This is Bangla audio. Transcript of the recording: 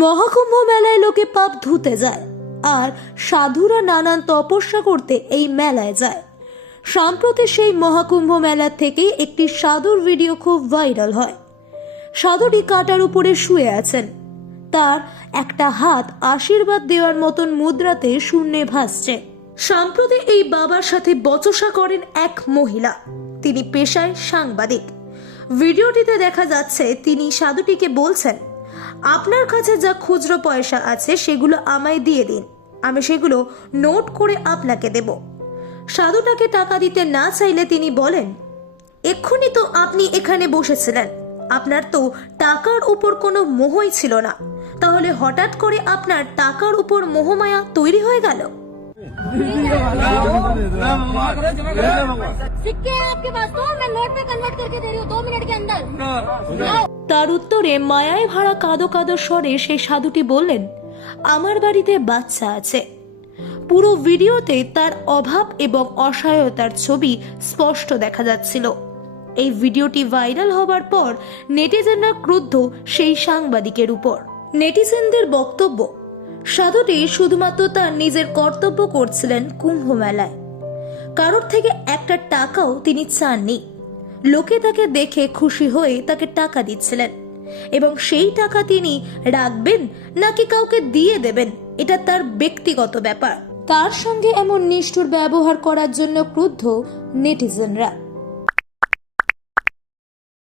মহাকুম্ভ মেলায় লোকে পাপ ধুতে যায় আর সাধুরা নানান তপস্যা করতে এই মেলায় যায়। সম্প্রতি সেই মহাকুম্ভ মেলা থেকে একটি সাধুর ভিডিও খুব ভাইরাল হয়। সাধুটি কাঁটার উপরে শুয়ে আছেন, তার একটা হাত আশীর্বাদ দেওয়ার মতন মুদ্রাতে শূন্যে ভাসছে। সম্প্রতি এই বাবার সাথে বচসা করেন এক মহিলা, তিনি পেশায় সাংবাদিক। ভিডিওটিতে দেখা যাচ্ছে তিনি সাধুটিকে বলছেন, আপনার কাছে যা খুচরো পয়সা আছে সেগুলো আমায় দিয়ে দিন, আমি সেগুলো নোট করে আপনাকে দেব। সাধুটাকে টাকা দিতে না চাইলে তিনি বলেন, এক্ষুনি তো আপনি এখানে বসেছিলেন, আপনার তো টাকার উপর কোনো মোহই ছিল না, তাহলে হঠাৎ করে আপনার টাকার উপর মোহমায়া তৈরি হয়ে গেল। তার উত্তরে মায়ায় ভরা কাঁদো কাঁদো স্বরে সেই সাধুটি বললেন, আমার বাড়িতে বাচ্চা আছে। পুরো ভিডিওতে তার অভাব এবং অসহায়তার ছবি স্পষ্ট দেখা যাচ্ছিল। এই ভিডিওটি ভাইরাল হবার পর নেটিজেনরা ক্রুদ্ধ সেই সাংবাদিকের উপর। নেটিজেনদের বক্তব্য, সাধুটি শুধুমাত্র তার নিজের কর্তব্য করছিলেন কুম্ভ মেলায়, কারোর থেকে একটা টাকাও তিনি চাননি। লোকে তাকে দেখে খুশি হয়ে তাকে টাকা দিচ্ছিলেন এবং সেই টাকা তিনি রাখবেন নাকি কাউকে দিয়ে দেবেন এটা তার ব্যক্তিগত ব্যাপার। তার সঙ্গে এমন নিষ্ঠুর ব্যবহার করার জন্য ক্রুদ্ধ নেটিজেনরা।